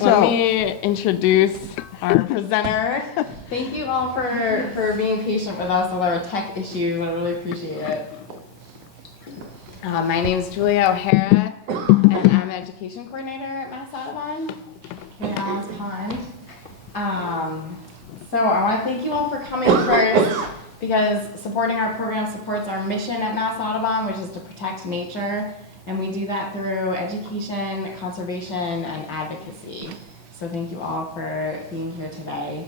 Let me introduce our presenter. Thank you all for being patient with us with our tech issue. I really appreciate it. My name is Julia O'Hara, and I'm an education coordinator at Mass Audubon here in Allen's Pond. So I want to thank you all for coming first, because supporting our program supports our mission at Mass Audubon, which is to protect nature. And we do that through education, conservation, and advocacy. So thank you all for being here today.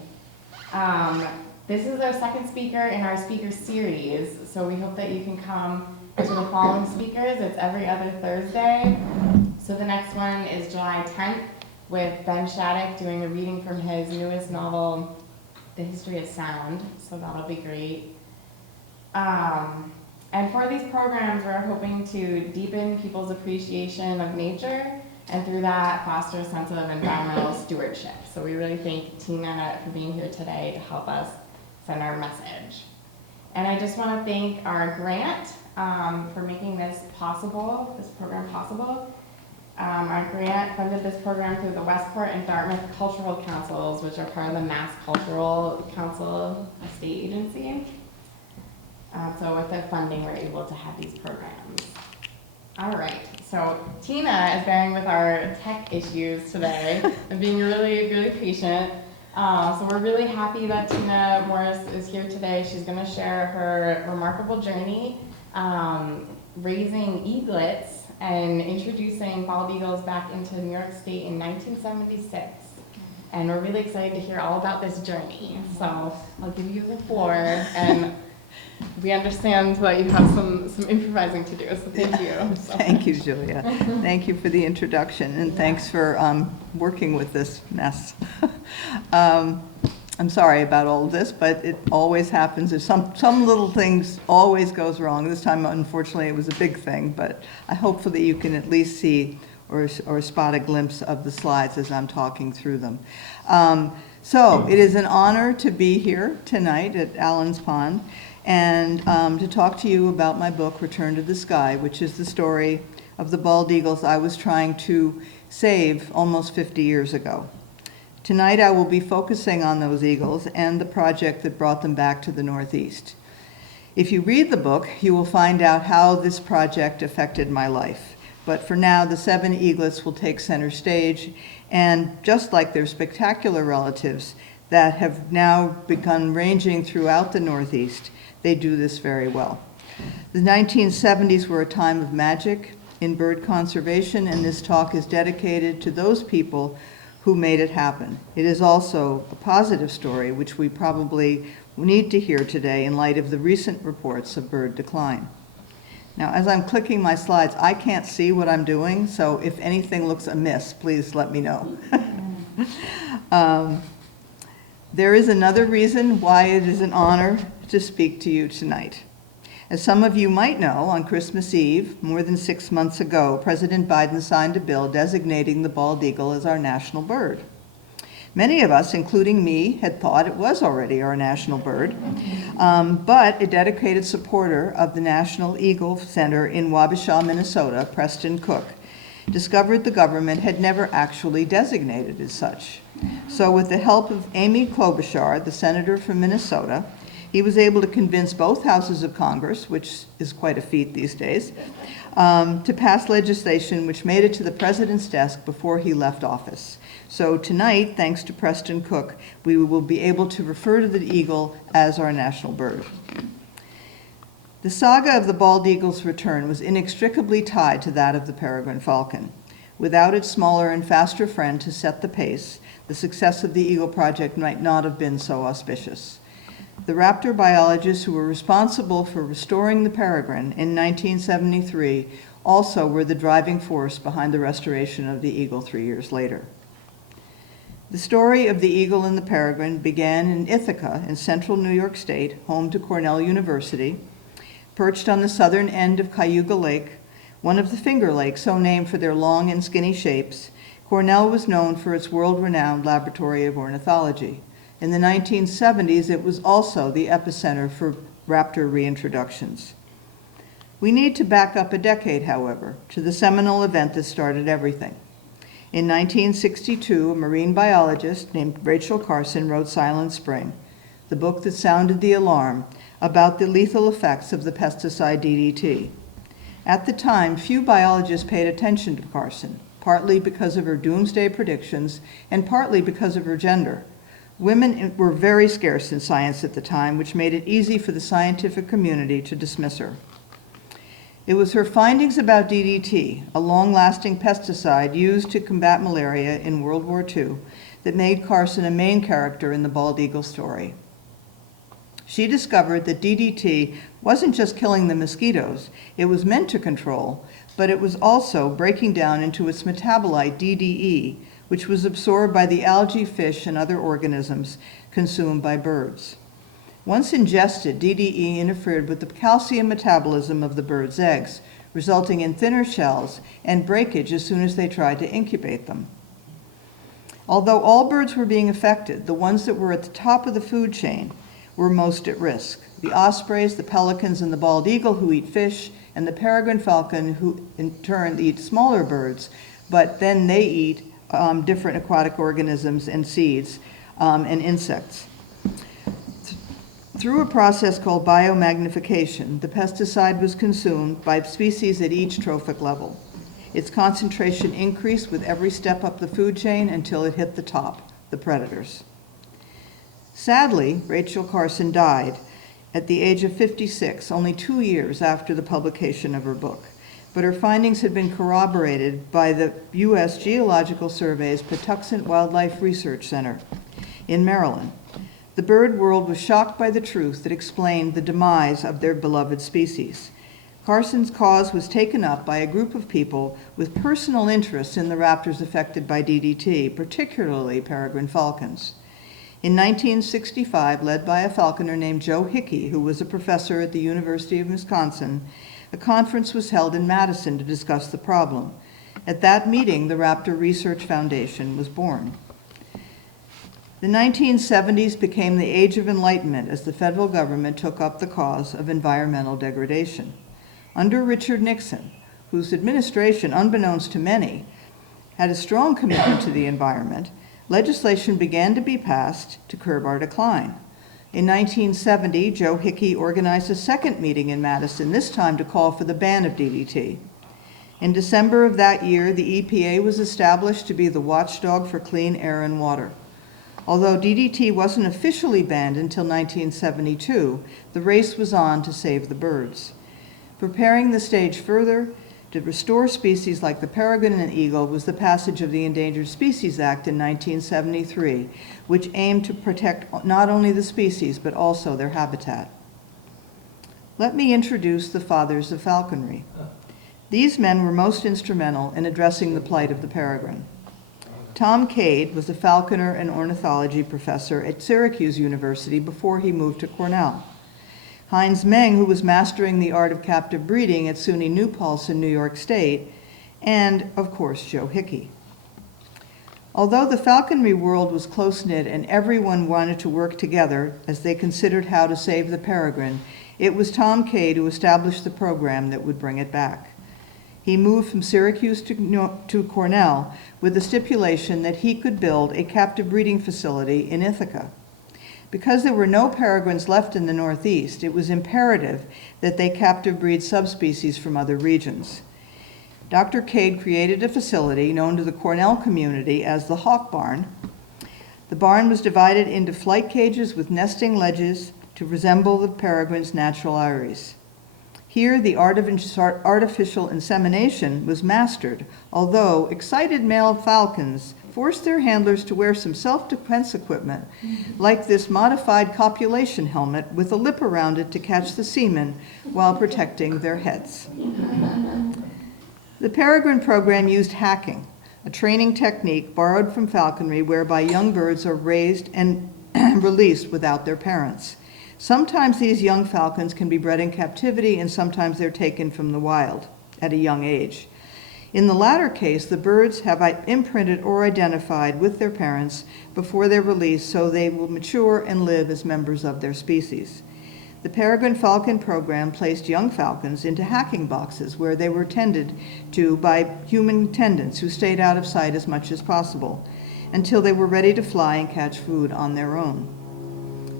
This is our second speaker in our speaker series, so we hope that you can come to the following speakers. It's every other Thursday. So the next one is July 10th with Ben Shattuck doing a reading from his newest novel, The History of Sound, so that'll be great. And for these programs, we're hoping to deepen people's appreciation of nature and through that foster a sense of environmental stewardship. So we really thank Tina for being here today to help us send our message. And I just want to thank our grant for making this possible, this program possible. Our grant funded this program through the Westport and Dartmouth Cultural Councils, which are part of the Mass Cultural Council, a state agency. So with their funding, we're able to have these programs. All right, so Tina is bearing with our tech issues today and being really, really patient. So we're really happy that Tina Morris is here today. She's gonna share her remarkable journey raising eaglets and introducing bald eagles back into New York State in 1976. And we're really excited to hear all about this journey. So I'll give you the floor, and we understand that you have some improvising to do, so thank you. Thank you, Julia. Thank you for the introduction, and thanks for working with this mess. I'm sorry about all of this, but it always happens. There's some little things always goes wrong. This time, unfortunately, it was a big thing, but I hope that you can at least see or spot a glimpse of the slides as I'm talking through them. So it is an honor to be here tonight at Allen's Pond and to talk to you about my book, Return to the Sky, which is the story of the bald eagles I was trying to save almost 50 years ago. Tonight I will be focusing on those eagles and the project that brought them back to the Northeast. If you read the book, you will find out how this project affected my life. But for now, the 7 eaglets will take center stage, and just like their spectacular relatives that have now begun ranging throughout the Northeast, they do this very well. The 1970s were a time of magic in bird conservation, and this talk is dedicated to those people who made it happen. It is also a positive story, which we probably need to hear today in light of the recent reports of bird decline. Now, as I'm clicking my slides, I can't see what I'm doing, so if anything looks amiss, please let me know. There is another reason why it is an honor to speak to you tonight. As some of you might know, on Christmas Eve, more than 6 months ago, President Biden signed a bill designating the bald eagle as our national bird. Many of us, including me, had thought it was already our national bird, but a dedicated supporter of the National Eagle Center in Wabasha, Minnesota, Preston Cook, discovered the government had never actually designated as such. So with the help of Amy Klobuchar, the senator from Minnesota, he was able to convince both houses of Congress, which is quite a feat these days, to pass legislation which made it to the president's desk before he left office. So tonight, thanks to Preston Cook, we will be able to refer to the eagle as our national bird. The saga of the bald eagle's return was inextricably tied to that of the peregrine falcon. Without its smaller and faster friend to set the pace, the success of the Eagle Project might not have been so auspicious. The raptor biologists who were responsible for restoring the peregrine in 1973 also were the driving force behind the restoration of the eagle 3 years later. The story of the eagle and the peregrine began in Ithaca in central New York State, home to Cornell University. Perched on the southern end of Cayuga Lake, one of the Finger Lakes, so named for their long and skinny shapes, Cornell was known for its world-renowned laboratory of ornithology. In the 1970s, it was also the epicenter for raptor reintroductions. We need to back up a decade, however, to the seminal event that started everything. In 1962, a marine biologist named Rachel Carson wrote Silent Spring, the book that sounded the alarm about the lethal effects of the pesticide DDT. At the time, few biologists paid attention to Carson, partly because of her doomsday predictions and partly because of her gender. Women were very scarce in science at the time, which made it easy for the scientific community to dismiss her. It was her findings about DDT, a long-lasting pesticide used to combat malaria in World War II, that made Carson a main character in the Bald Eagle story. She discovered that DDT wasn't just killing the mosquitoes it was meant to control, but it was also breaking down into its metabolite DDE, which was absorbed by the algae, fish, and other organisms consumed by birds. Once ingested, DDE interfered with the calcium metabolism of the bird's eggs, resulting in thinner shells and breakage as soon as they tried to incubate them. Although all birds were being affected, the ones that were at the top of the food chain were most at risk. The ospreys, the pelicans, and the bald eagle, who eat fish, and the peregrine falcon, who in turn eat smaller birds, but then they eat different aquatic organisms and seeds and insects. Through a process called biomagnification, the pesticide was consumed by species at each trophic level. Its concentration increased with every step up the food chain until it hit the top, the predators. Sadly, Rachel Carson died at the age of 56, only 2 years after the publication of her book. But her findings had been corroborated by the U.S. Geological Survey's Patuxent Wildlife Research Center in Maryland. The bird world was shocked by the truth that explained the demise of their beloved species. Carson's cause was taken up by a group of people with personal interests in the raptors affected by DDT, particularly peregrine falcons. In 1965, led by a falconer named Joe Hickey, who was a professor at the University of Wisconsin, a conference was held in Madison to discuss the problem. At that meeting, the Raptor Research Foundation was born. The 1970s became the age of enlightenment as the federal government took up the cause of environmental degradation. Under Richard Nixon, whose administration, unbeknownst to many, had a strong commitment to the environment, legislation began to be passed to curb our decline. In 1970, Joe Hickey organized a second meeting in Madison, this time to call for the ban of DDT. In December of that year, the EPA was established to be the watchdog for clean air and water. Although DDT wasn't officially banned until 1972, the race was on to save the birds. Preparing the stage further to restore species like the peregrine and eagle was the passage of the Endangered Species Act in 1973, which aimed to protect not only the species but also their habitat. Let me introduce the fathers of falconry. These men were most instrumental in addressing the plight of the peregrine. Tom Cade was a falconer and ornithology professor at Syracuse University before he moved to Cornell. Heinz Meng, who was mastering the art of captive breeding at SUNY New Paltz in New York State, and, of course, Joe Hickey. Although the falconry world was close-knit and everyone wanted to work together as they considered how to save the peregrine, it was Tom Cade who established the program that would bring it back. He moved from Syracuse to Cornell with the stipulation that he could build a captive breeding facility in Ithaca. Because there were no peregrines left in the Northeast, it was imperative that they captive breed subspecies from other regions. Dr. Cade created a facility known to the Cornell community as the Hawk Barn. The barn was divided into flight cages with nesting ledges to resemble the peregrine's natural eyries. Here, the art of artificial insemination was mastered, although excited male falcons forced their handlers to wear some self-defense equipment, like this modified copulation helmet with a lip around it to catch the semen while protecting their heads. The peregrine program used hacking, a training technique borrowed from falconry whereby young birds are raised and released without their parents. Sometimes these young falcons can be bred in captivity, and sometimes they're taken from the wild at a young age. In the latter case, the birds have imprinted or identified with their parents before they're released, so they will mature and live as members of their species. The Peregrine Falcon program placed young falcons into hacking boxes where they were tended to by human attendants who stayed out of sight as much as possible until they were ready to fly and catch food on their own.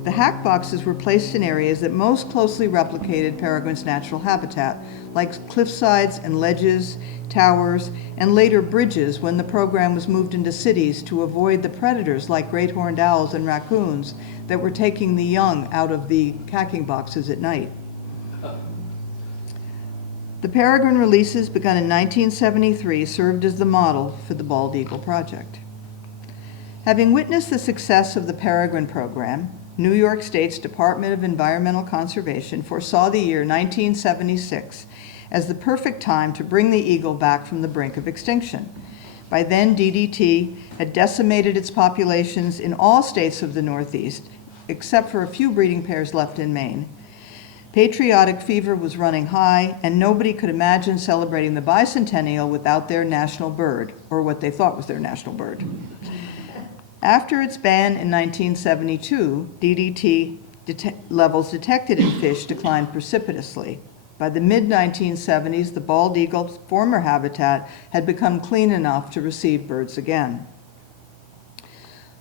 The hack boxes were placed in areas that most closely replicated peregrine's natural habitat, like cliff sides and ledges, towers, and later bridges when the program was moved into cities to avoid the predators like great horned owls and raccoons that were taking the young out of the hacking boxes at night. The peregrine releases begun in 1973 served as the model for the Bald Eagle Project. Having witnessed the success of the peregrine program, New York State's Department of Environmental Conservation foresaw the year 1976 as the perfect time to bring the eagle back from the brink of extinction. By then, DDT had decimated its populations in all states of the Northeast, except for a few breeding pairs left in Maine. Patriotic fever was running high, and nobody could imagine celebrating the bicentennial without their national bird, or what they thought was their national bird. After its ban in 1972, DDT levels detected in fish declined precipitously. By the mid-1970s, the bald eagle's former habitat had become clean enough to receive birds again.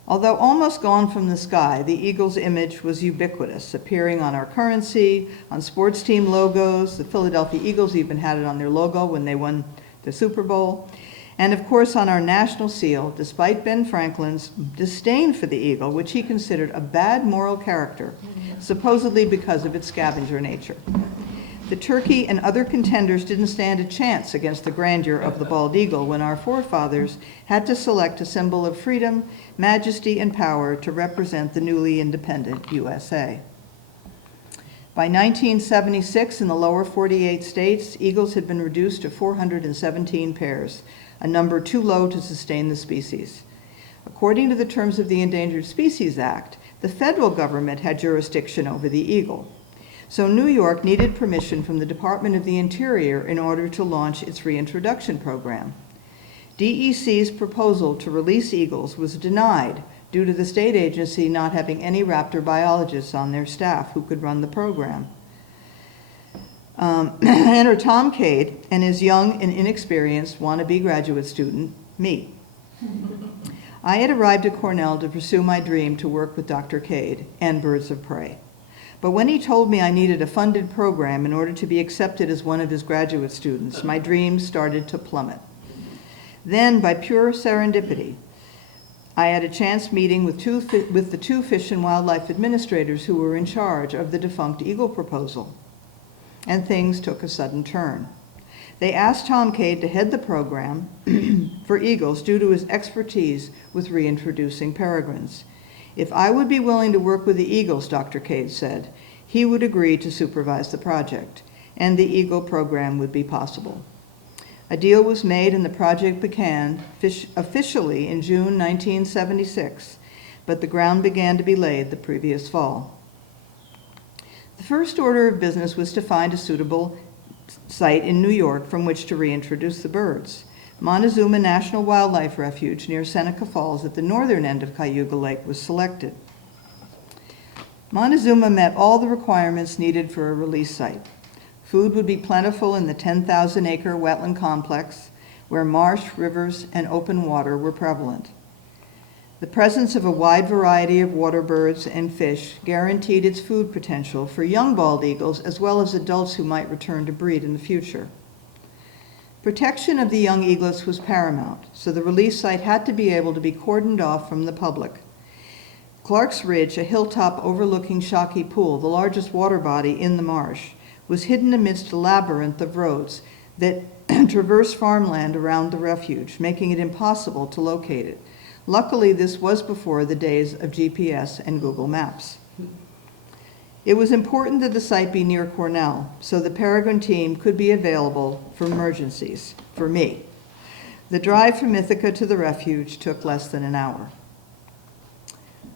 Although almost gone from the sky, the eagle's image was ubiquitous, appearing on our currency, on sports team logos. The Philadelphia Eagles even had it on their logo when they won the Super Bowl. And of course on our national seal, despite Ben Franklin's disdain for the eagle, which he considered a bad moral character, supposedly because of its scavenger nature. The turkey and other contenders didn't stand a chance against the grandeur of the bald eagle when our forefathers had to select a symbol of freedom, majesty, and power to represent the newly independent USA. By 1976, in the lower 48 states, eagles had been reduced to 417 pairs, a number too low to sustain the species. According to the terms of the Endangered Species Act, the federal government had jurisdiction over the eagle. So New York needed permission from the Department of the Interior in order to launch its reintroduction program. DEC's proposal to release eagles was denied due to the state agency not having any raptor biologists on their staff who could run the program. Enter Tom Cade and his young and inexperienced wannabe graduate student, me. I had arrived at Cornell to pursue my dream to work with Dr. Cade and Birds of Prey. But when he told me I needed a funded program in order to be accepted as one of his graduate students, my dreams started to plummet. Then, by pure serendipity, I had a chance meeting with the two Fish and Wildlife administrators who were in charge of the defunct eagle proposal. And things took a sudden turn. They asked Tom Cade to head the program for eagles due to his expertise with reintroducing peregrines. If I would be willing to work with the eagles, Dr. Cade said, he would agree to supervise the project, and the eagle program would be possible. A deal was made and the project began officially in June 1976, but the ground began to be laid the previous fall. The first order of business was to find a suitable site in New York from which to reintroduce the birds. Montezuma National Wildlife Refuge near Seneca Falls at the northern end of Cayuga Lake was selected. Montezuma met all the requirements needed for a release site. Food would be plentiful in the 10,000-acre wetland complex where marsh, rivers, and open water were prevalent. The presence of a wide variety of water birds and fish guaranteed its food potential for young bald eagles as well as adults who might return to breed in the future. Protection of the young eaglets was paramount, so the release site had to be able to be cordoned off from the public. Clark's Ridge, a hilltop overlooking Shockey Pool, the largest water body in the marsh, was hidden amidst a labyrinth of roads that traverse farmland around the refuge, making it impossible to locate it. Luckily, this was before the days of GPS and Google Maps. It was important that the site be near Cornell, so the peregrine team could be available for emergencies, for me. The drive from Ithaca to the refuge took less than an hour.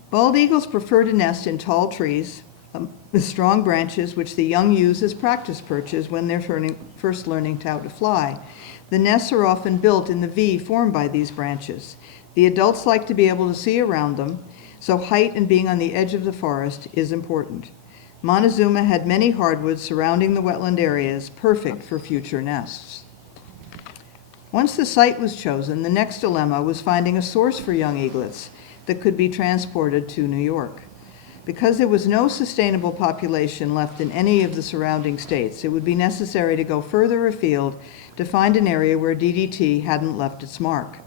Bald eagles prefer to nest in tall trees with strong branches, which the young use as practice perches when they're first learning how to fly. The nests are often built in the V formed by these branches. The adults like to be able to see around them, so height and being on the edge of the forest is important. Montezuma had many hardwoods surrounding the wetland areas, perfect for future nests. Once the site was chosen, the next dilemma was finding a source for young eaglets that could be transported to New York. Because there was no sustainable population left in any of the surrounding states, it would be necessary to go further afield to find an area where DDT hadn't left its mark.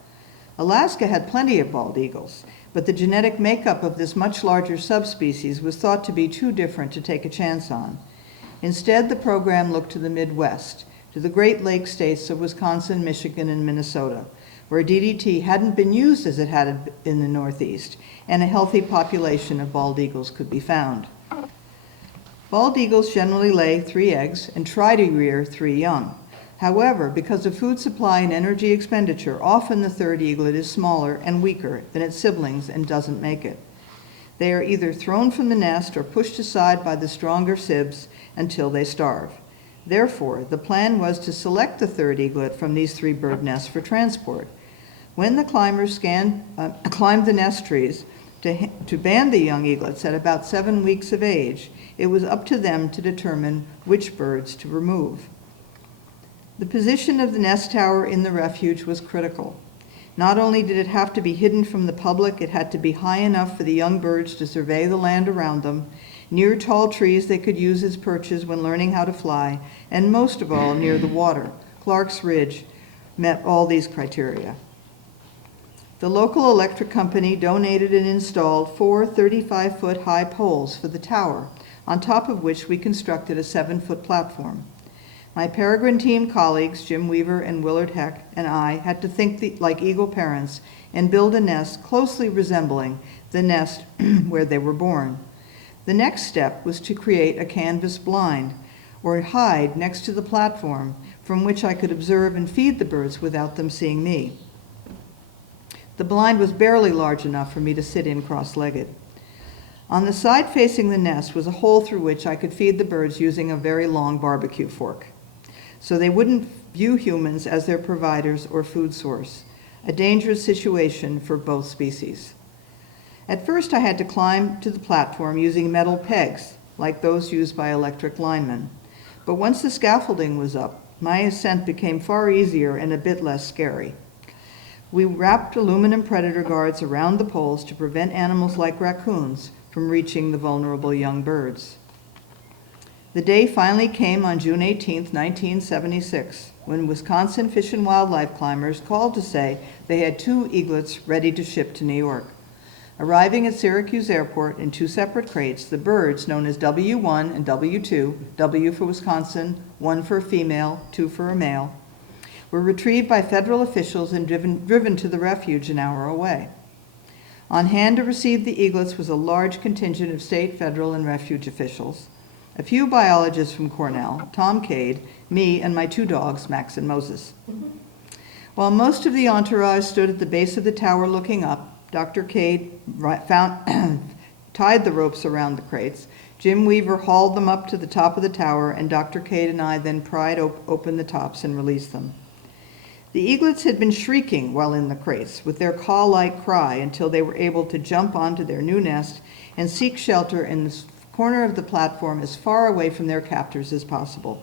Alaska had plenty of bald eagles, but the genetic makeup of this much larger subspecies was thought to be too different to take a chance on. Instead, the program looked to the Midwest, to the Great Lakes states of Wisconsin, Michigan, and Minnesota, where DDT hadn't been used as it had in the Northeast, and a healthy population of bald eagles could be found. Bald eagles generally lay 3 eggs and try to rear 3 young. However, because of food supply and energy expenditure, often the third eaglet is smaller and weaker than its siblings and doesn't make it. They are either thrown from the nest or pushed aside by the stronger sibs until they starve. Therefore, the plan was to select the third eaglet from these 3 bird nests for transport. When the climbers climbed the nest trees to band the young eaglets at about 7 weeks of age, it was up to them to determine which birds to remove. The position of the nest tower in the refuge was critical. Not only did it have to be hidden from the public, it had to be high enough for the young birds to survey the land around them, near tall trees they could use as perches when learning how to fly, and most of all, near the water. Clark's Ridge met all these criteria. The local electric company donated and installed 4 35-foot high poles for the tower, on top of which we constructed a 7-foot platform. My Peregrine team colleagues, Jim Weaver and Willard Heck, and I had to think like eagle parents and build a nest closely resembling the nest where they were born. The next step was to create a canvas blind, or hide next to the platform, from which I could observe and feed the birds without them seeing me. The blind was barely large enough for me to sit in cross-legged. On the side facing the nest was a hole through which I could feed the birds using a very long barbecue fork, so they wouldn't view humans as their providers or food source, a dangerous situation for both species. At first, I had to climb to the platform using metal pegs, like those used by electric linemen. But once the scaffolding was up, my ascent became far easier and a bit less scary. We wrapped aluminum predator guards around the poles to prevent animals like raccoons from reaching the vulnerable young birds. The day finally came on June 18, 1976, when Wisconsin Fish and Wildlife climbers called to say they had 2 eaglets ready to ship to New York. Arriving at Syracuse Airport in 2 separate crates, the birds, known as W1 and W2, W for Wisconsin, 1 for a female, 2 for a male, were retrieved by federal officials and driven to the refuge an hour away. On hand to receive the eaglets was a large contingent of state, federal, and refuge officials, a few biologists from Cornell, Tom Cade, me, and my 2 dogs, Max and Moses. While most of the entourage stood at the base of the tower looking up, Dr. Cade tied the ropes around the crates. Jim Weaver hauled them up to the top of the tower, and Dr. Cade and I then pried open the tops and released them. The eaglets had been shrieking while in the crates with their call-like cry until they were able to jump onto their new nest and seek shelter in the corner of the platform as far away from their captors as possible.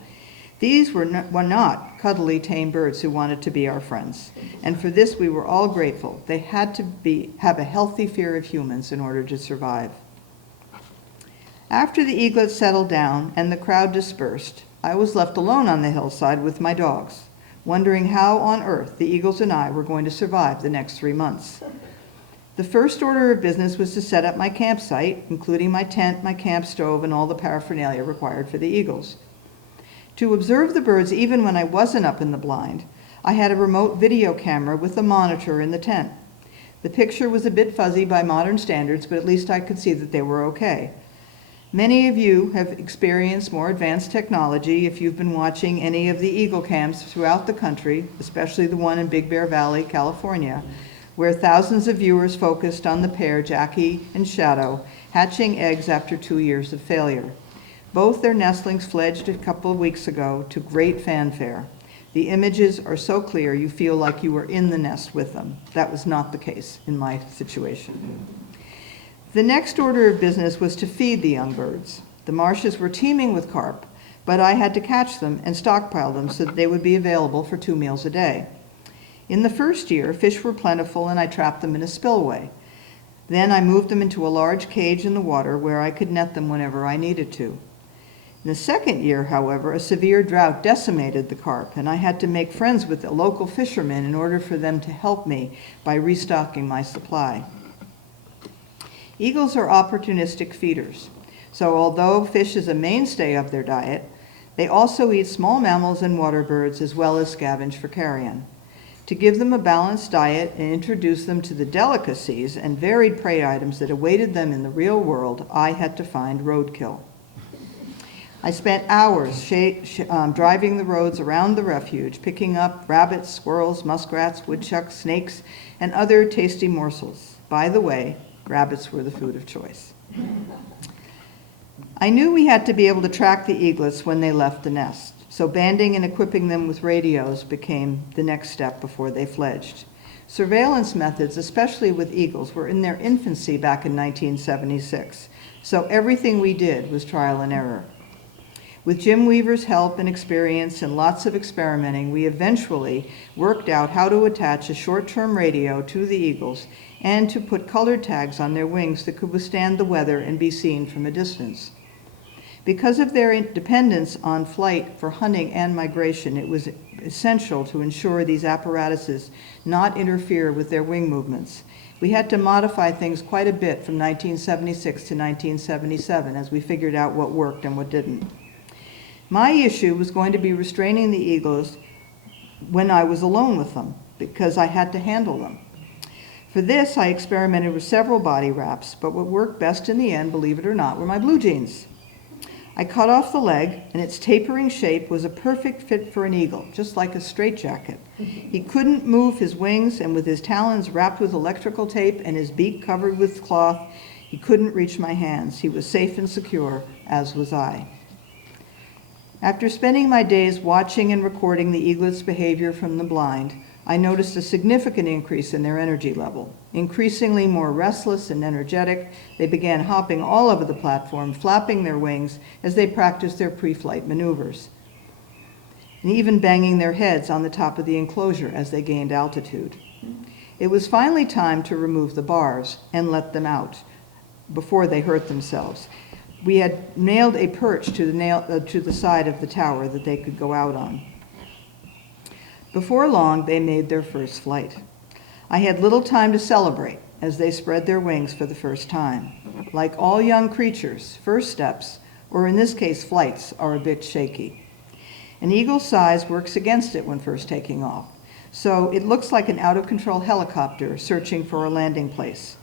These were not cuddly, tame birds who wanted to be our friends, and for this we were all grateful. They had to have a healthy fear of humans in order to survive. After the eaglets settled down and the crowd dispersed, I was left alone on the hillside with my dogs, wondering how on earth the eagles and I were going to survive the next 3 months. The first order of business was to set up my campsite, including my tent, my camp stove, and all the paraphernalia required for the eagles. To observe the birds even when I wasn't up in the blind, I had a remote video camera with a monitor in the tent. The picture was a bit fuzzy by modern standards, but at least I could see that they were okay. Many of you have experienced more advanced technology if you've been watching any of the eagle camps throughout the country, especially the one in Big Bear Valley, California, where thousands of viewers focused on the pair, Jackie and Shadow, hatching eggs after 2 years of failure. Both their nestlings fledged a couple of weeks ago to great fanfare. The images are so clear you feel like you were in the nest with them. That was not the case in my situation. The next order of business was to feed the young birds. The marshes were teeming with carp, but I had to catch them and stockpile them so that they would be available for 2 meals a day. In the first year, fish were plentiful and I trapped them in a spillway. Then I moved them into a large cage in the water where I could net them whenever I needed to. In the second year, however, a severe drought decimated the carp, and I had to make friends with the local fishermen in order for them to help me by restocking my supply. Eagles are opportunistic feeders, so although fish is a mainstay of their diet, they also eat small mammals and water birds as well as scavenge for carrion. To give them a balanced diet and introduce them to the delicacies and varied prey items that awaited them in the real world, I had to find roadkill. I spent hours driving the roads around the refuge, picking up rabbits, squirrels, muskrats, woodchucks, snakes, and other tasty morsels. By the way, rabbits were the food of choice. I knew we had to be able to track the eaglets when they left the nest, so banding and equipping them with radios became the next step before they fledged. Surveillance methods, especially with eagles, were in their infancy back in 1976, so everything we did was trial and error. With Jim Weaver's help and experience and lots of experimenting, we eventually worked out how to attach a short-term radio to the eagles and to put colored tags on their wings that could withstand the weather and be seen from a distance. Because of their dependence on flight for hunting and migration, it was essential to ensure these apparatuses not interfere with their wing movements. We had to modify things quite a bit from 1976 to 1977 as we figured out what worked and what didn't. My issue was going to be restraining the eagles when I was alone with them, because I had to handle them. For this, I experimented with several body wraps, but what worked best in the end, believe it or not, were my blue jeans. I cut off the leg, and its tapering shape was a perfect fit for an eagle, just like a straitjacket. He couldn't move his wings, and with his talons wrapped with electrical tape and his beak covered with cloth, he couldn't reach my hands. He was safe and secure, as was I. After spending my days watching and recording the eaglets' behavior from the blind, I noticed a significant increase in their energy level. Increasingly more restless and energetic, they began hopping all over the platform, flapping their wings as they practiced their pre-flight maneuvers, and even banging their heads on the top of the enclosure as they gained altitude. It was finally time to remove the bars and let them out before they hurt themselves. We had nailed a perch to the side of the tower that they could go out on. Before long, they made their first flight. I had little time to celebrate as they spread their wings for the first time. Like all young creatures, first steps, or in this case flights, are a bit shaky. An eagle's size works against it when first taking off, so it looks like an out-of-control helicopter searching for a landing place.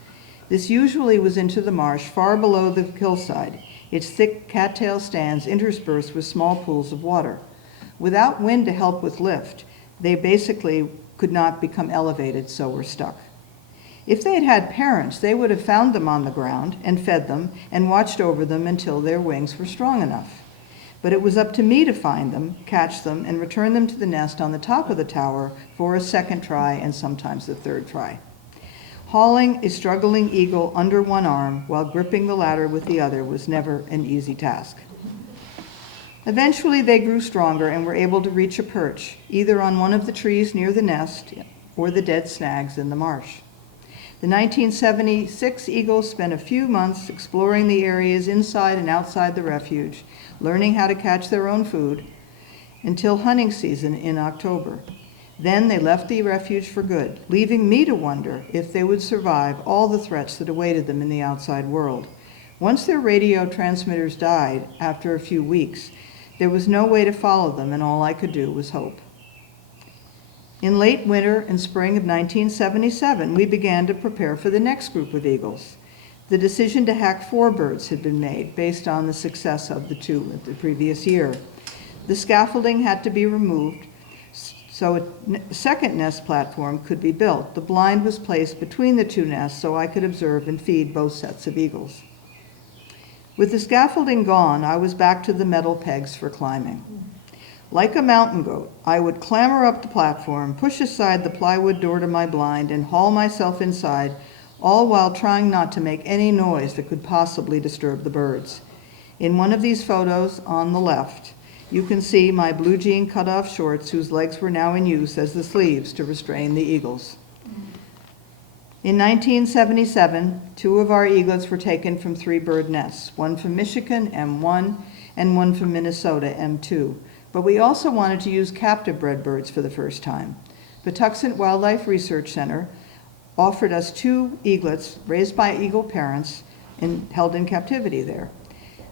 This usually was into the marsh far below the hillside, its thick cattail stands interspersed with small pools of water. Without wind to help with lift, they basically could not become elevated, so were stuck. If they had had parents, they would have found them on the ground and fed them and watched over them until their wings were strong enough. But it was up to me to find them, catch them, and return them to the nest on the top of the tower for a second try and sometimes the third try. Hauling a struggling eagle under one arm while gripping the ladder with the other was never an easy task. Eventually, they grew stronger and were able to reach a perch, either on one of the trees near the nest or the dead snags in the marsh. The 1976 eagles spent a few months exploring the areas inside and outside the refuge, learning how to catch their own food, until hunting season in October. Then they left the refuge for good, leaving me to wonder if they would survive all the threats that awaited them in the outside world. Once their radio transmitters died after a few weeks, there was no way to follow them, and all I could do was hope. In late winter and spring of 1977, we began to prepare for the next group of eagles. The decision to hack 4 birds had been made based on the success of the 2 of the previous year. The scaffolding had to be removed so a second nest platform could be built. The blind was placed between the 2 nests so I could observe and feed both sets of eagles. With the scaffolding gone, I was back to the metal pegs for climbing. Like a mountain goat, I would clamber up the platform, push aside the plywood door to my blind, and haul myself inside, all while trying not to make any noise that could possibly disturb the birds. In one of these photos on the left, you can see my blue jean cutoff shorts whose legs were now in use as the sleeves to restrain the eagles. In 1977, 2 of our eaglets were taken from 3 bird nests, one from Michigan, M1, and one from Minnesota, M2. But we also wanted to use captive bred birds for the first time. Patuxent Wildlife Research Center offered us 2 eaglets raised by eagle parents and held in captivity there.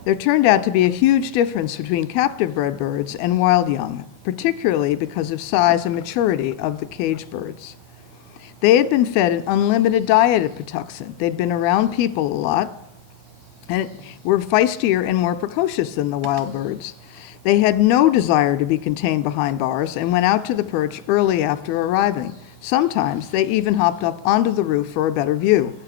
There turned out to be a huge difference between captive bred birds and wild young, particularly because of size and maturity of the cage birds. They had been fed an unlimited diet at Patuxent. They'd been around people a lot and were feistier and more precocious than the wild birds. They had no desire to be contained behind bars and went out to the perch early after arriving. Sometimes they even hopped up onto the roof for a better view.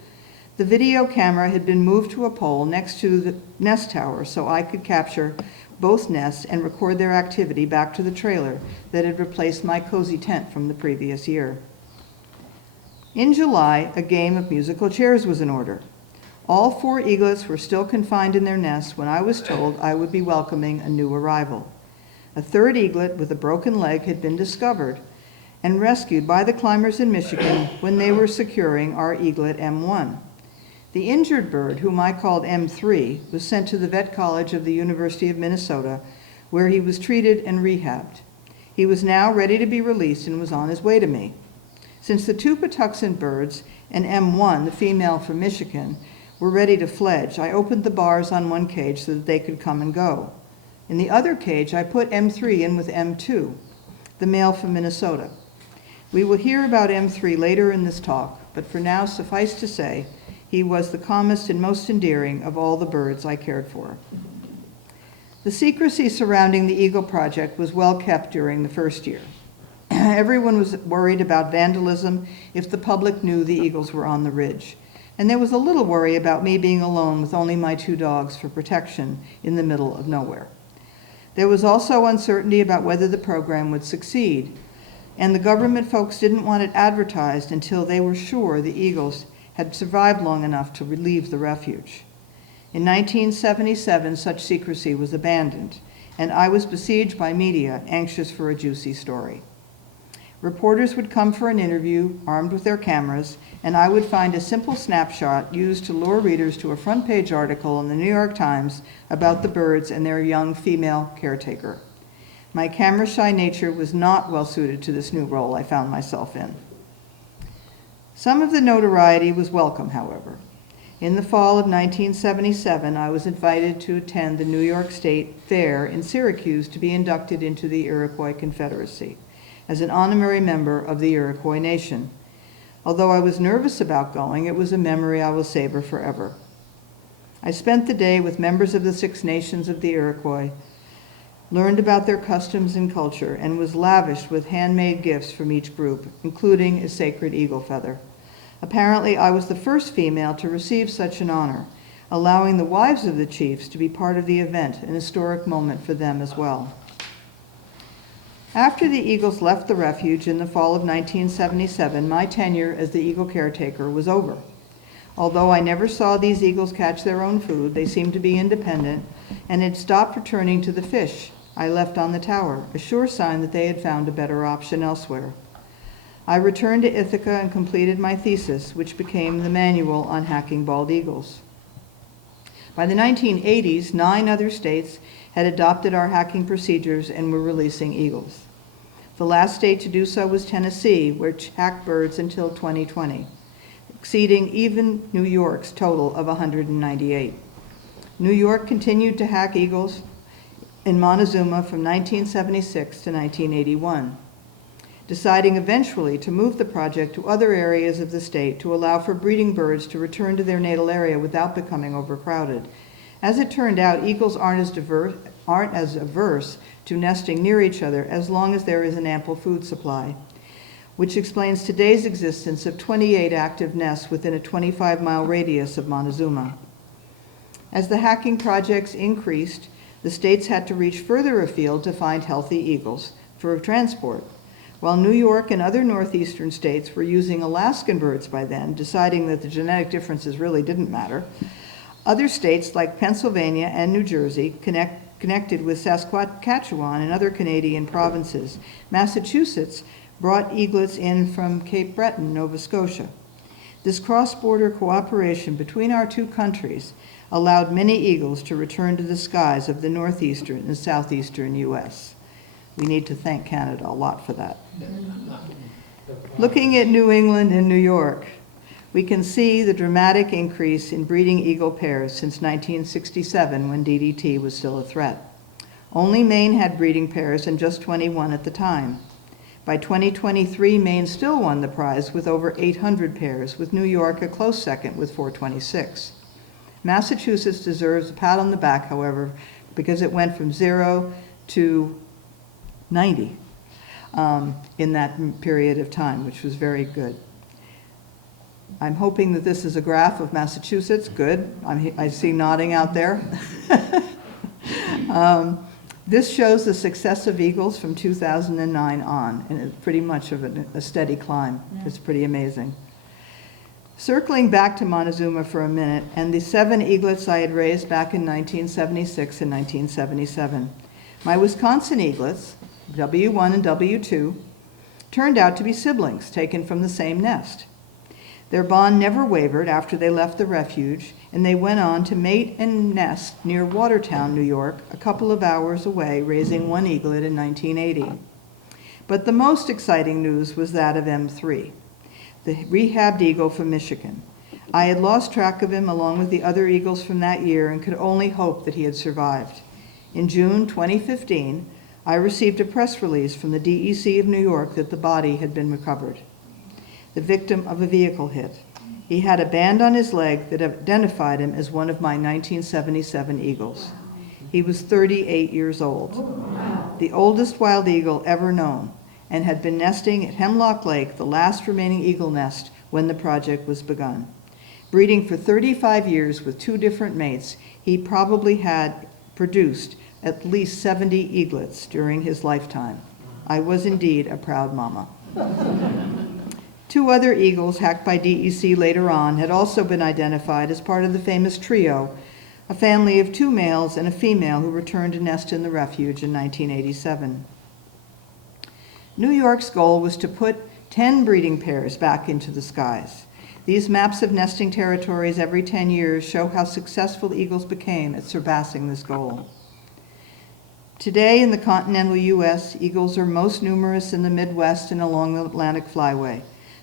The video camera had been moved to a pole next to the nest tower so I could capture both nests and record their activity back to the trailer that had replaced my cozy tent from the previous year. In July, a game of musical chairs was in order. All 4 eaglets were still confined in their nests when I was told I would be welcoming a new arrival. A 3rd eaglet with a broken leg had been discovered and rescued by the climbers in Michigan when they were securing our eaglet M1. The injured bird, whom I called M3, was sent to the Vet College of the University of Minnesota, where he was treated and rehabbed. He was now ready to be released and was on his way to me. Since the 2 Patuxent birds and M1, the female from Michigan, were ready to fledge, I opened the bars on one cage so that they could come and go. In the other cage, I put M3 in with M2, the male from Minnesota. We will hear about M3 later in this talk, but for now, suffice to say, he was the calmest and most endearing of all the birds I cared for. The secrecy surrounding the Eagle Project was well kept during the first year. Everyone was worried about vandalism if the public knew the eagles were on the ridge. And there was a little worry about me being alone with only my 2 dogs for protection in the middle of nowhere. There was also uncertainty about whether the program would succeed, and the government folks didn't want it advertised until they were sure the eagles had survived long enough to leave the refuge. In 1977, such secrecy was abandoned, and I was besieged by media anxious for a juicy story. Reporters would come for an interview, armed with their cameras, and I would find a simple snapshot used to lure readers to a front-page article in the New York Times about the birds and their young female caretaker. My camera-shy nature was not well suited to this new role I found myself in. Some of the notoriety was welcome, however. In the fall of 1977, I was invited to attend the New York State Fair in Syracuse to be inducted into the Iroquois Confederacy as an honorary member of the Iroquois Nation. Although I was nervous about going, it was a memory I will savor forever. I spent the day with members of the 6 nations of the Iroquois, learned about their customs and culture, and was lavished with handmade gifts from each group, including a sacred eagle feather. Apparently, I was the first female to receive such an honor, allowing the wives of the chiefs to be part of the event, an historic moment for them as well. After the eagles left the refuge in the fall of 1977, my tenure as the eagle caretaker was over. Although I never saw these eagles catch their own food, they seemed to be independent and had stopped returning to the fish I left on the tower, a sure sign that they had found a better option elsewhere. I returned to Ithaca and completed my thesis, which became the Manual on Hacking Bald Eagles. By the 1980s, 9 other states had adopted our hacking procedures and were releasing eagles. The last state to do so was Tennessee, which hacked birds until 2020, exceeding even New York's total of 198. New York continued to hack eagles in Montezuma from 1976 to 1981, deciding eventually to move the project to other areas of the state to allow for breeding birds to return to their natal area without becoming overcrowded. As it turned out, eagles aren't as averse to nesting near each other as long as there is an ample food supply, which explains today's existence of 28 active nests within a 25-mile radius of Montezuma. As the hacking projects increased, the states had to reach further afield to find healthy eagles for transport. While New York and other northeastern states were using Alaskan birds by then, deciding that the genetic differences really didn't matter, Other states like Pennsylvania and New Jersey connected with Saskatchewan and other Canadian provinces. Massachusetts brought eaglets in from Cape Breton, Nova Scotia. This cross-border cooperation between our two countries allowed many eagles to return to the skies of the northeastern and southeastern U.S. We need to thank Canada a lot for that. Looking at New England and New York, we can see the dramatic increase in breeding eagle pairs since 1967, when DDT was still a threat. Only Maine had breeding pairs, and just 21 at the time. By 2023, Maine still won the prize with over 800 pairs, with New York a close second with 426. Massachusetts deserves a pat on the back, however, because it went from 0 to 90 in that period of time, which was very good. I'm hoping that this is a graph of Massachusetts. Good. I see nodding out there. This shows the success of eagles from 2009 on, and it's pretty much of a steady climb. It's pretty amazing. Circling back to Montezuma for a minute, and the 7 eaglets I had raised back in 1976 and 1977. My Wisconsin eaglets, W1 and W2, turned out to be siblings taken from the same nest. Their bond never wavered after they left the refuge, and they went on to mate and nest near Watertown, New York, a couple of hours away, raising 1 eaglet in 1980. But the most exciting news was that of M3, the rehabbed eagle from Michigan. I had lost track of him along with the other eagles from that year and could only hope that he had survived. In June 2015, I received a press release from the DEC of New York that the body had been recovered. The victim of a vehicle hit. He had a band on his leg that identified him as one of my 1977 eagles. He was 38 years old, the oldest wild eagle ever known, and had been nesting at Hemlock Lake, the last remaining eagle nest, when the project was begun. Breeding for 35 years with 2 different mates, he probably had produced at least 70 eaglets during his lifetime. I was indeed a proud mama. 2 other eagles hacked by DEC later on had also been identified as part of the famous trio, a family of 2 males and a female who returned to nest in the refuge in 1987. New York's goal was to put 10 breeding pairs back into the skies. These maps of nesting territories every 10 years show how successful eagles became at surpassing this goal. Today in the continental U.S., eagles are most numerous in the Midwest and along the Atlantic Flyway.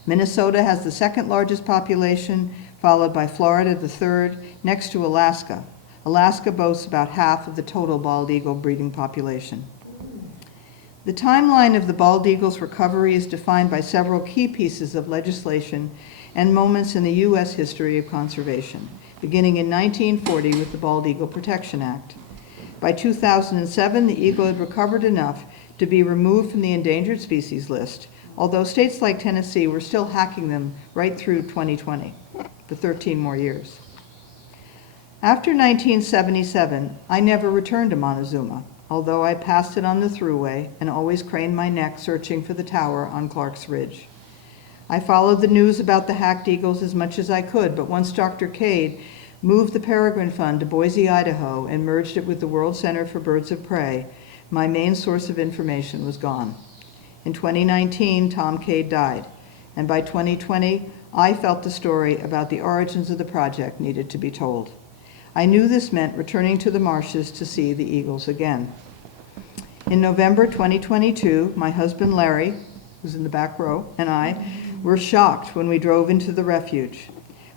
Minnesota has the 2nd largest population, followed by Florida, the 3rd, next to Alaska. Alaska boasts about half of the total bald eagle breeding population. The timeline of the bald eagle's recovery is defined by several key pieces of legislation and moments in the U.S. history of conservation, beginning in 1940 with the Bald Eagle Protection Act. By 2007, the eagle had recovered enough to be removed from the endangered species list, although states like Tennessee were still hacking them right through 2020, for 13 more years. After 1977, I never returned to Montezuma, although I passed it on the thruway and always craned my neck searching for the tower on Clark's Ridge. I followed the news about the hacked eagles as much as I could, but once Dr. Cade moved the Peregrine Fund to Boise, Idaho, and merged it with the World Center for Birds of Prey, my main source of information was gone. In 2019, Tom Cade died, and by 2020, I felt the story about the origins of the project needed to be told. I knew this meant returning to the marshes to see the eagles again. In November 2022, my husband Larry, who's in the back row, and I were shocked when we drove into the refuge.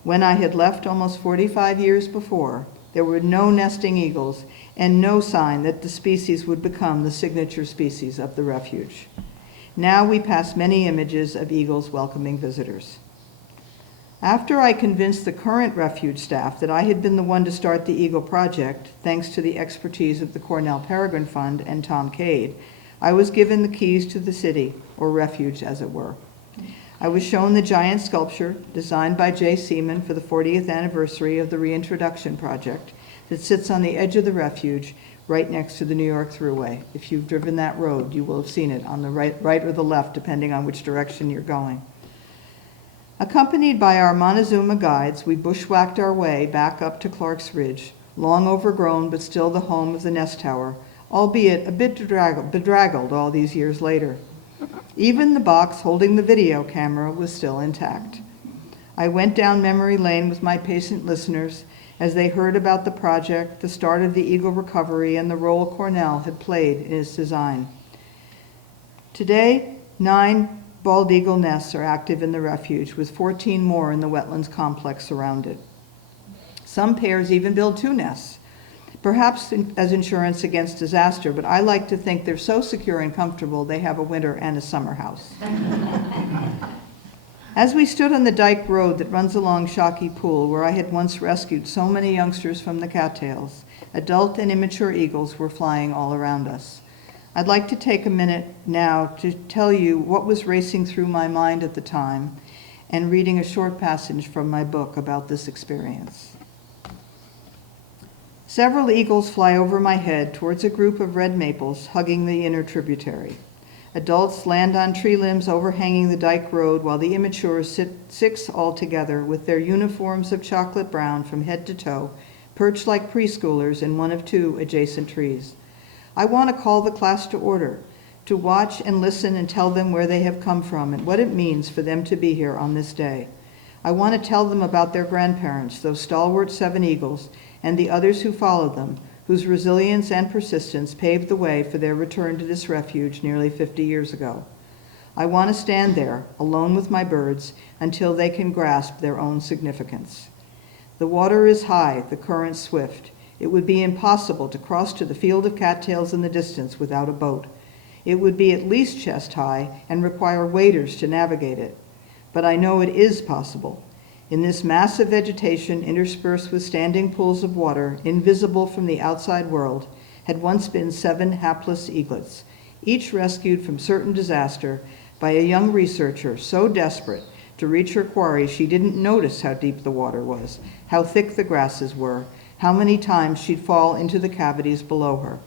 When I had left almost 45 years before, there were no nesting eagles and no sign that the species would become the signature species of the refuge. Now we pass many images of eagles welcoming visitors. After I convinced the current refuge staff that I had been the one to start the Eagle Project, thanks to the expertise of the Cornell Peregrine Fund and Tom Cade, I was given the keys to the city, or refuge as it were. I was shown the giant sculpture designed by Jay Seaman for the 40th anniversary of the Reintroduction Project that sits on the edge of the refuge right next to the New York Thruway. If you've driven that road, you will have seen it on the right or the left, depending on which direction you're going. Accompanied by our Montezuma guides, we bushwhacked our way back up to Clark's Ridge, long overgrown but still the home of the nest tower, albeit a bit bedraggled all these years later. Even the box holding the video camera was still intact. I went down memory lane with my patient listeners as they heard about the project, the start of the eagle recovery, and the role Cornell had played in its design. Today, 9 bald eagle nests are active in the refuge, with 14 more in the wetlands complex around it. Some pairs even build 2 nests, perhaps as insurance against disaster, but I like to think they're so secure and comfortable they have a winter and a summer house. As we stood on the dike road that runs along Shockey Pool, where I had once rescued so many youngsters from the cattails, adult and immature eagles were flying all around us. I'd like to take a minute now to tell you what was racing through my mind at the time and reading a short passage from my book about this experience. Several eagles fly over my head towards a group of red maples hugging the inner tributary. Adults land on tree limbs overhanging the dike road while the immatures sit 6 all together with their uniforms of chocolate brown from head to toe, perched like preschoolers in one of 2 adjacent trees. I want to call the class to order, to watch and listen and tell them where they have come from and what it means for them to be here on this day. I want to tell them about their grandparents, those stalwart 7 eagles, and the others who followed them, whose resilience and persistence paved the way for their return to this refuge nearly 50 years ago. I want to stand there, alone with my birds, until they can grasp their own significance. The water is high, the current swift. It would be impossible to cross to the field of cattails in the distance without a boat. It would be at least chest high and require waders to navigate it. But I know it is possible. In this massive vegetation interspersed with standing pools of water, invisible from the outside world, had once been 7 hapless eaglets, each rescued from certain disaster by a young researcher so desperate to reach her quarry she didn't notice how deep the water was, how thick the grasses were, how many times she'd fall into the cavities below her.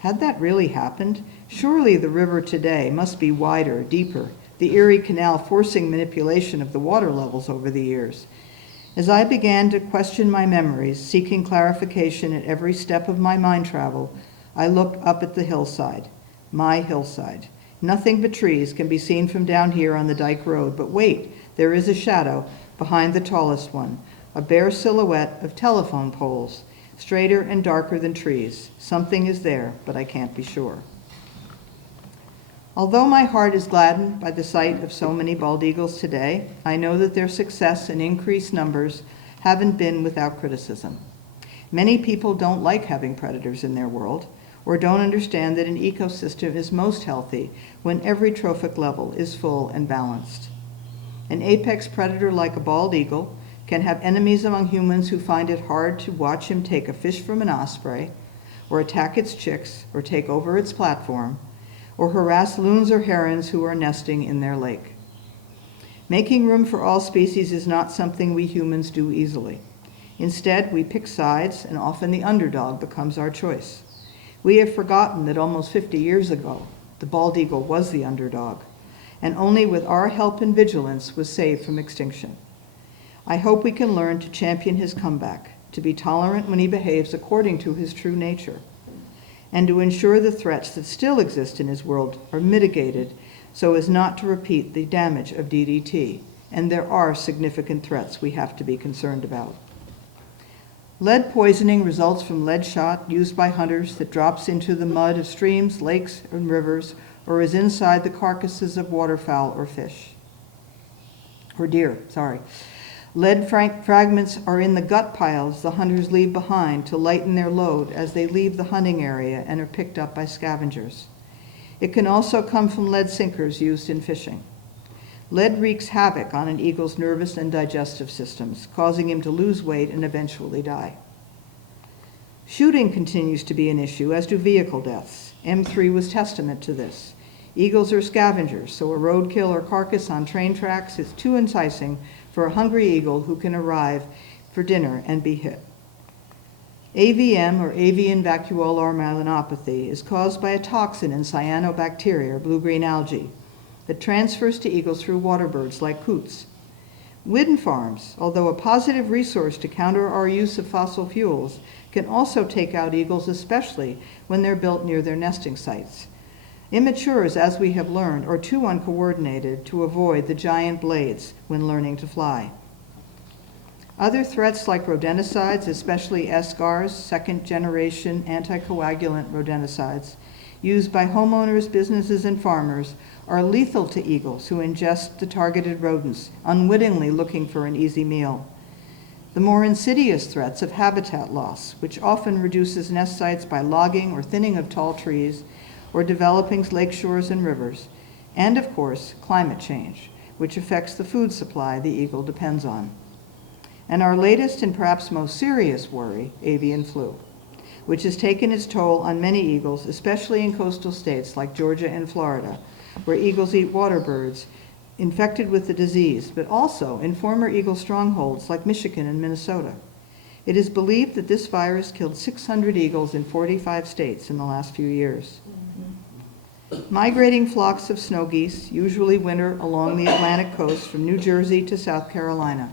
Had that really happened? Surely the river today must be wider, deeper, the Erie Canal forcing manipulation of the water levels over the years. As I began to question my memories, seeking clarification at every step of my mind travel, I looked up at the hillside, my hillside. Nothing but trees can be seen from down here on the dike road, but wait, there is a shadow behind the tallest one, a bare silhouette of telephone poles, straighter and darker than trees. Something is there, but I can't be sure. Although my heart is gladdened by the sight of so many bald eagles today, I know that their success and increased numbers haven't been without criticism. Many people don't like having predators in their world, or don't understand that an ecosystem is most healthy when every trophic level is full and balanced. An apex predator like a bald eagle can have enemies among humans who find it hard to watch him take a fish from an osprey, or attack its chicks, or take over its platform, or harass loons or herons who are nesting in their lake. Making room for all species is not something we humans do easily. Instead, we pick sides, and often the underdog becomes our choice. We have forgotten that almost 50 years ago, the bald eagle was the underdog, and only with our help and vigilance was saved from extinction. I hope we can learn to champion his comeback, to be tolerant when he behaves according to his true nature, and to ensure the threats that still exist in his world are mitigated so as not to repeat the damage of DDT. And there are significant threats we have to be concerned about. Lead poisoning results from lead shot used by hunters that drops into the mud of streams, lakes, and rivers, or is inside the carcasses of waterfowl or fish. Or deer, sorry. Lead fragments are in the gut piles the hunters leave behind to lighten their load as they leave the hunting area and are picked up by scavengers. It can also come from lead sinkers used in fishing. Lead wreaks havoc on an eagle's nervous and digestive systems, causing him to lose weight and eventually die. Shooting continues to be an issue, as do vehicle deaths. M3 was testament to this. Eagles are scavengers, so a roadkill or carcass on train tracks is too enticing for a hungry eagle who can arrive for dinner and be hit. AVM, or avian vacuolar myelinopathy, is caused by a toxin in cyanobacteria, or blue-green algae, that transfers to eagles through water birds like coots. Wind farms, although a positive resource to counter our use of fossil fuels, can also take out eagles, especially when they're built near their nesting sites. Immatures, as we have learned, are too uncoordinated to avoid the giant blades when learning to fly. Other threats like rodenticides, especially eschars, second-generation anticoagulant rodenticides, used by homeowners, businesses, and farmers, are lethal to eagles who ingest the targeted rodents, unwittingly looking for an easy meal. The more insidious threats of habitat loss, which often reduces nest sites by logging or thinning of tall trees, or developing lake shores and rivers, and of course, climate change, which affects the food supply the eagle depends on. And our latest and perhaps most serious worry, avian flu, which has taken its toll on many eagles, especially in coastal states like Georgia and Florida, where eagles eat water birds infected with the disease, but also in former eagle strongholds like Michigan and Minnesota. It is believed that this virus killed 600 eagles in 45 states in the last few years. Migrating flocks of snow geese usually winter along the Atlantic coast from New Jersey to South Carolina.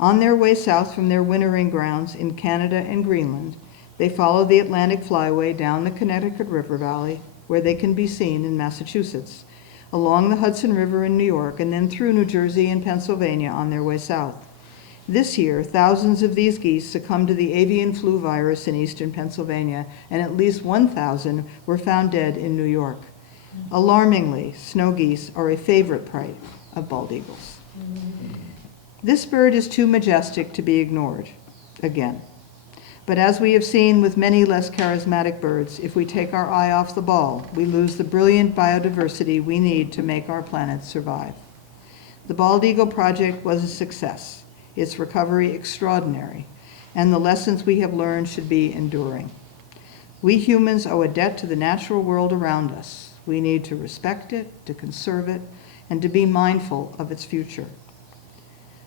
On their way south from their wintering grounds in Canada and Greenland, they follow the Atlantic Flyway down the Connecticut River Valley, where they can be seen in Massachusetts, along the Hudson River in New York, and then through New Jersey and Pennsylvania on their way south. This year, thousands of these geese succumbed to the avian flu virus in eastern Pennsylvania, and at least 1,000 were found dead in New York. Alarmingly, snow geese are a favorite prey of bald eagles. This bird is too majestic to be ignored, again. But as we have seen with many less charismatic birds, if we take our eye off the ball, we lose the brilliant biodiversity we need to make our planet survive. The Bald Eagle Project was a success, its recovery extraordinary, and the lessons we have learned should be enduring. We humans owe a debt to the natural world around us. We need to respect it, to conserve it, and to be mindful of its future.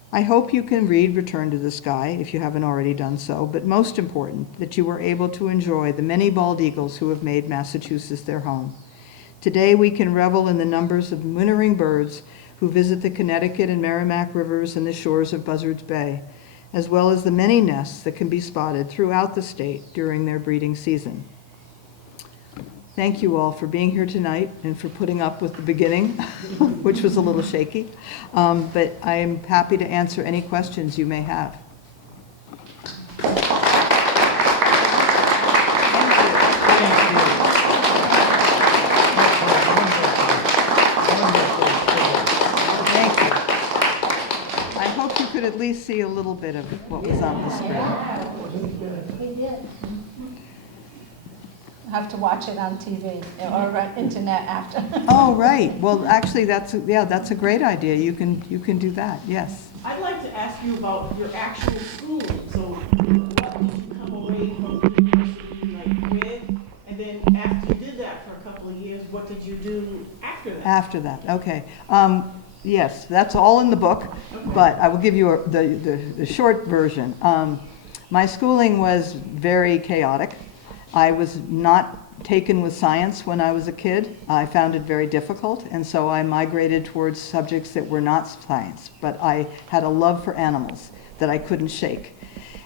I hope you can read Return to the Sky, if you haven't already done so, but most important, that you were able to enjoy the many bald eagles who have made Massachusetts their home. Today, we can revel in the numbers of wintering birds who visit the Connecticut and Merrimack rivers and the shores of Buzzards Bay, as well as the many nests that can be spotted throughout the state during their breeding season. Thank you all for being here tonight and for putting up with the beginning, which was a little shaky. But I am happy to answer any questions you may have. Thank you. I hope you could at least see a little bit of what was on the screen. Have to watch it on TV or on internet after. Oh, right. Well, actually, that's a great idea. You can do that. Yes. I'd like to ask you about your actual schooling. So, what did you come away from the university with? And then after you did that for a couple of years, what did you do after that? After that, okay. Yes, that's all in the book, but I will give you the short version. My schooling was very chaotic. I was not taken with science when I was a kid. I found it very difficult, and so I migrated towards subjects that were not science, but I had a love for animals that I couldn't shake.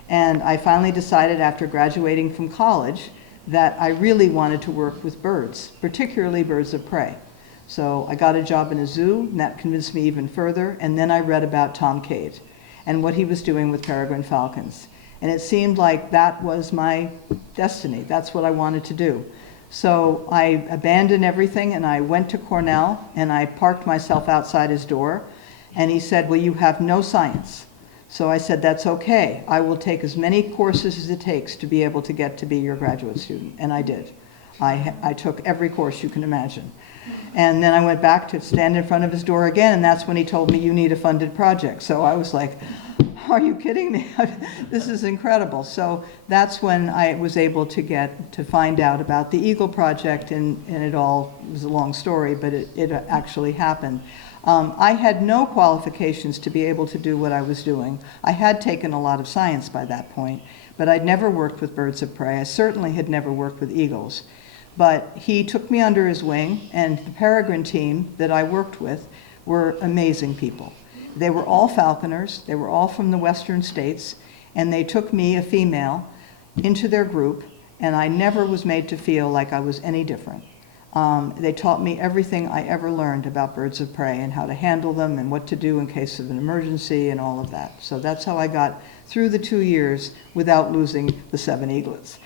And I finally decided after graduating from college that I really wanted to work with birds, particularly birds of prey. So I got a job in a zoo, and that convinced me even further, and then I read about Tom Cade and what he was doing with peregrine falcons. And it seemed like that was my destiny. That's what I wanted to do. So I abandoned everything and I went to Cornell and I parked myself outside his door. And he said, well, you have no science. So I said, that's okay. I will take as many courses as it takes to be able to get to be your graduate student. And I did. I took every course you can imagine. And then I went back to stand in front of his door again, and that's when he told me, you need a funded project. So I was like, are you kidding me? This is incredible. So that's when I was able to find out about the Eagle Project, and it all was a long story, but it actually happened. I had no qualifications to be able to do what I was doing. I had taken a lot of science by that point, but I'd never worked with birds of prey. I certainly had never worked with eagles. But he took me under his wing, and the peregrine team that I worked with were amazing people. They were all falconers. They were all from the western states, and they took me, a female, into their group, and I never was made to feel like I was any different. They taught me everything I ever learned about birds of prey and how to handle them and what to do in case of an emergency and all of that. So that's how I got through the 2 years without losing the 7 eaglets.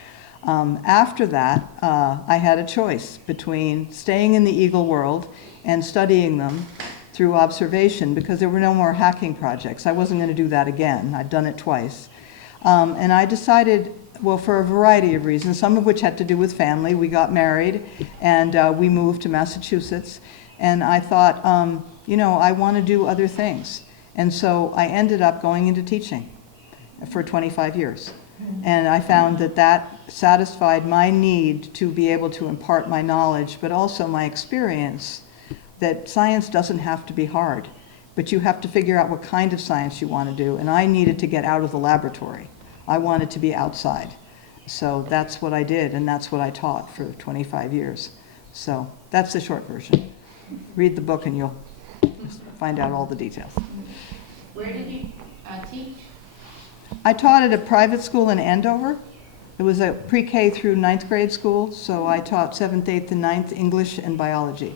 After that, I had a choice between staying in the eagle world and studying them through observation, because there were no more hacking projects. I wasn't going to do that again. I'd done it twice. And I decided, well, for a variety of reasons, some of which had to do with family. We got married, and we moved to Massachusetts. And I thought, I want to do other things. And so I ended up going into teaching for 25 years. And I found that that satisfied my need to be able to impart my knowledge, but also my experience, that science doesn't have to be hard, but you have to figure out what kind of science you want to do. And I needed to get out of the laboratory. I wanted to be outside. So that's what I did, and that's what I taught for 25 years. So that's the short version. Read the book and you'll find out all the details. Where did you teach? I taught at a private school in Andover. It was a pre-K through 9th grade school, so I taught 7th, 8th, and 9th English and biology.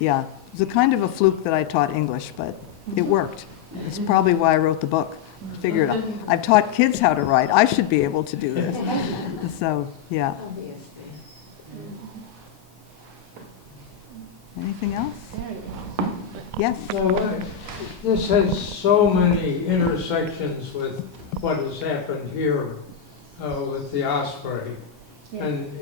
Yeah, it was a kind of a fluke that I taught English, but it worked. It's probably why I wrote the book. Figured I've taught kids how to write. I should be able to do this. So, yeah. Anything else? Yes? So this has so many intersections with what has happened here with the osprey. And,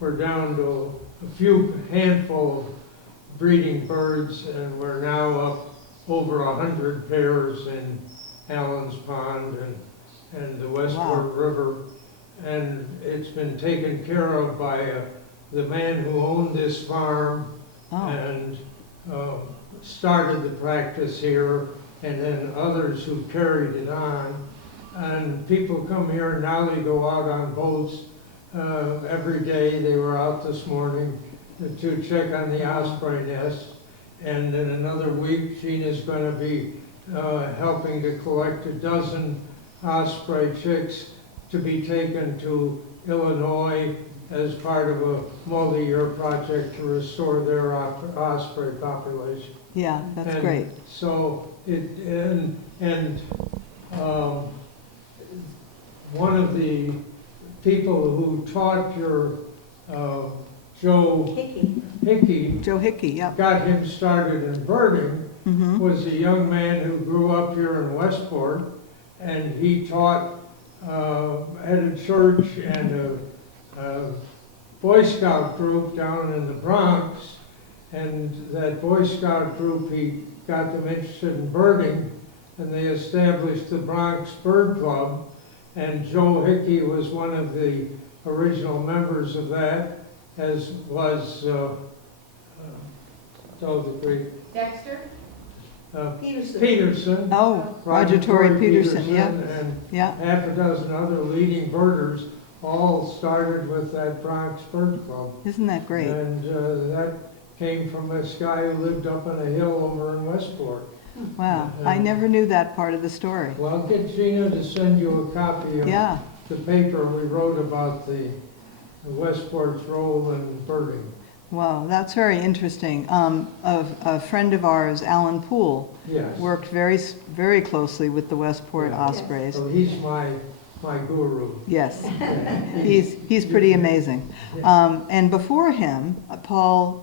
we're down to a few handful of breeding birds, and we're now up over 100 pairs in Allen's Pond and the Westport River. And it's been taken care of by the man who owned this farm and started the practice here, and then others who carried it on. And people come here, now they go out on boats every day. They were out this morning to check on the osprey nest. And in another week, Gina's going to be helping to collect a dozen osprey chicks to be taken to Illinois as part of a multi-year project to restore their osprey population. Yeah, that's And great. So one of the people who taught your Joe Hickey Joe Hickey, yeah. got him started in birding was a young man who grew up here in Westport, and he taught at a church and a Boy Scout group down in the Bronx. And that Boy Scout group, he got them interested in birding, and they established the Bronx Bird Club. And Joe Hickey was one of the original members of that, as was the great Dexter? Peterson. Oh, Roger Torrey Peterson, yeah. And Yeah, half a dozen other leading birders, all started with that Bronx Bird Club. isn't that great? And that came from this guy who lived up on a hill over in Westport. Wow, I never knew that part of the story. Well, I'll get Gina to send you a copy of Yeah, the paper we wrote about the Westport's role in birding. wow, that's very interesting. A friend of ours, Alan Poole, Yes. worked very closely with the Westport Yeah. Ospreys. So he's my guru. Yes, he's pretty amazing. And before him, Paul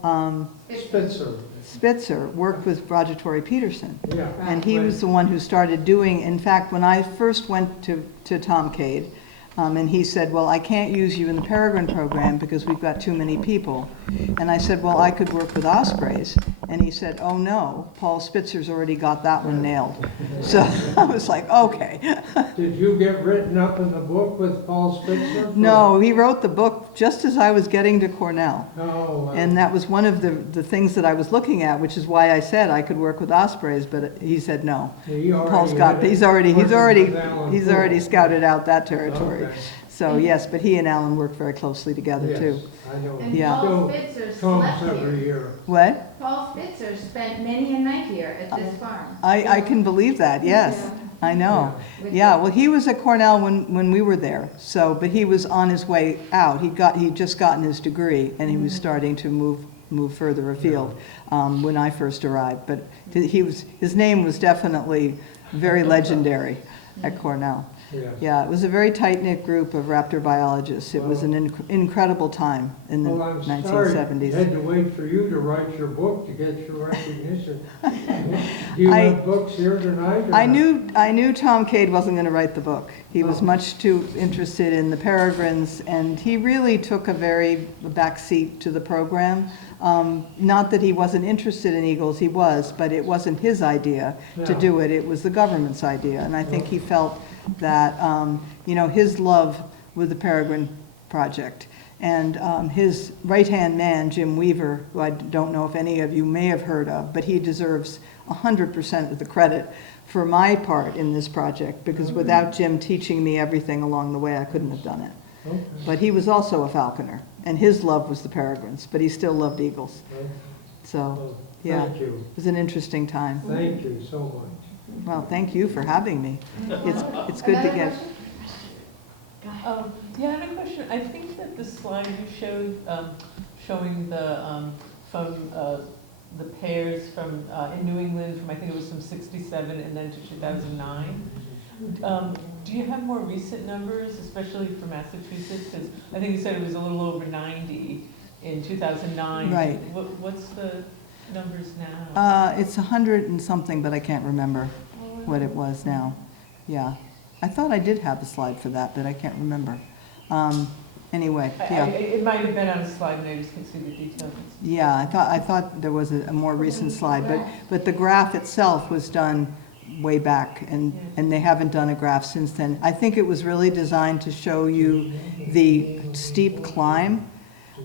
Spitzer. Spitzer worked with Roger Torrey Peterson. Yeah. And he was the one who started doing, in fact, when I first went to Tom Cade, and he said, well, I can't use you in the Peregrine program because we've got too many people. And I said, well, I could work with ospreys. And he said, oh no, Paul Spitzer's already got that one nailed. So I was like, okay. Did you get written up in the book with Paul Spitzer? No, he wrote the book just as I was getting to Cornell. Oh. And that was one of the things that I was looking at, which is why I said I could work with ospreys, but he said no. Paul's got, he's already scouted out that territory. Okay. So, yes, but he and Alan work very closely together, Yes, too. I know. And Yeah. Paul Still Spitzer comes slept every here. year. What? Paul Spitzer spent many a night here at this farm. I can believe that, yes. I know. With Yeah, the- well, he was at Cornell when we were there, so, but he was on his way out. He'd just gotten his degree, and he was starting to move further afield when I first arrived. But his name was definitely very legendary at Cornell. Yes. Yeah, it was a very tight-knit group of raptor biologists. It was an incredible time in the Well, I'm sorry, 1970s. had to wait for you to write your book to get your recognition. Do you I- have books here tonight? or I not? knew Tom Cade wasn't going to write the book. He was much too interested in the peregrines, and he really took a very back seat to the program. Not that he wasn't interested in eagles, he was, but it wasn't his idea to Yeah. do it. It was the government's idea, and I think he felt that, his love with the Peregrine Project. And his right-hand man, Jim Weaver, who I don't know if any of you may have heard of, but he deserves 100% of the credit for my part in this project, because without Jim teaching me everything along the way, I couldn't have done it. Okay. But he was also a falconer, and his love was the peregrines, but he still loved eagles. Okay. So, Well, yeah, Thank you. it was an interesting time. Thank you so much. Well, thank you for having me. It's good to Another get, question? Yeah, I have a question. I think that the slide you showed, showing the pairs from, in New England, from I think it was from 67 and then to 2009. Do you have more recent numbers, especially for Massachusetts? Because I think you said it was a little over 90 in 2009. Right. What's the numbers now? it's 100 and something, but I can't remember what it was now. Yeah. I thought I did have a slide for that, but I can't remember. Anyway, yeah. It might have been on a slide and I just can't see the details. Yeah, I thought there was a more recent slide, but the graph itself was done way back, and they haven't done a graph since then. I think it was really designed to show you the steep climb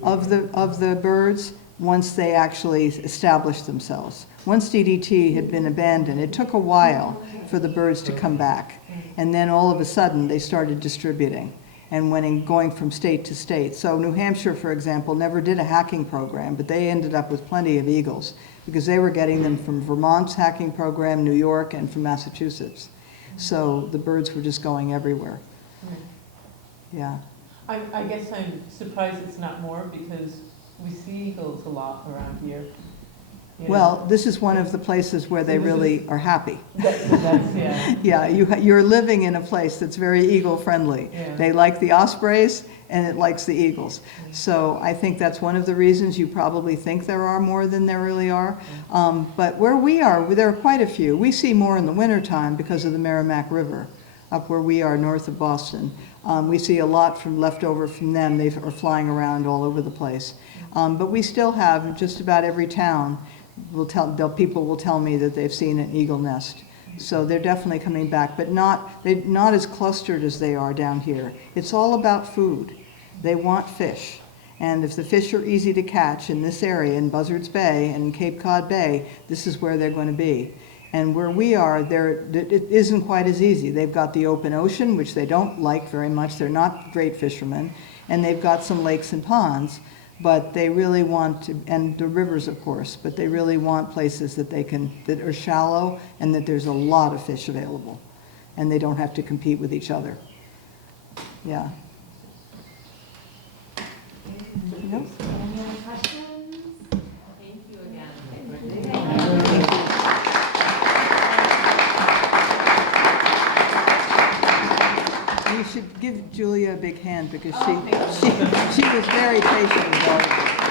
of the birds once they actually established themselves. Once DDT had been abandoned, it took a while for the birds to come back, and then all of a sudden they started distributing and going from state to state. So New Hampshire, for example, never did a hacking program, but they ended up with plenty of eagles because they were getting them from Vermont's hacking program, New York, and from Massachusetts. So the birds were just going everywhere. Yeah. I guess I'm surprised it's not more because we see eagles a lot around here. You know? Well, this is one of the places where they really are happy. That's, yeah. Yeah, you're living in a place that's very eagle-friendly. Yeah. They like the ospreys, and it likes the eagles. So I think that's one of the reasons you probably think there are more than there really are. But where we are, there are quite a few. We see more in the wintertime because of the Merrimack River, up where we are north of Boston. We see a lot left over from them. They are flying around all over the place. But we still have, just about every town, people will tell me that they've seen an eagle nest. So they're definitely coming back, but they're not as clustered as they are down here. It's all about food. They want fish. And if the fish are easy to catch in this area, in Buzzards Bay and in Cape Cod Bay, this is where they're going to be. And where we are, it isn't quite as easy. They've got the open ocean, which they don't like very much. They're not great fishermen. And they've got some lakes and ponds, but they really want to, and the rivers, of course, but they really want places that that are shallow and that there's a lot of fish available. And they don't have to compete with each other. Yeah. Yep. Any other questions? Thank you again. You should give Julia a big hand because she was very patient with all of you.